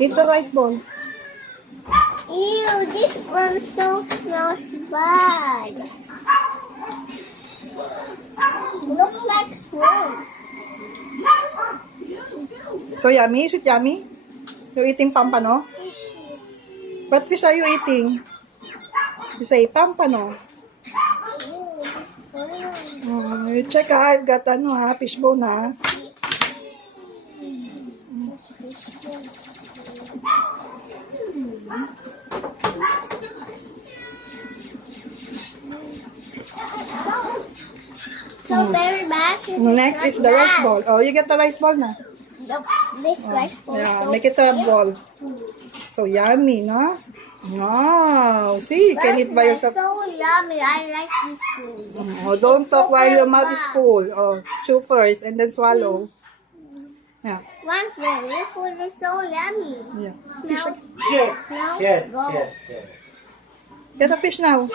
Eat the rice ball. Ew, this one so smells bad. Look like swords. So yummy? Is it yummy? You're eating pampano? What fish are you eating? You say pampano. You check I've got fishbone ha. So very bad. Next is the rice ball. Oh, you get the rice ball na. This rice ball. Yeah, so make it a ball. So yummy, no? Wow. See, you can eat by yourself. So yummy. I like this food. Oh, don't talk while your mouth is full. Oh, chew first and then swallow. Yeah. One thing, this food is so yummy. Yeah. Now, Share. now Share. go. Share. Share. Get a fish now.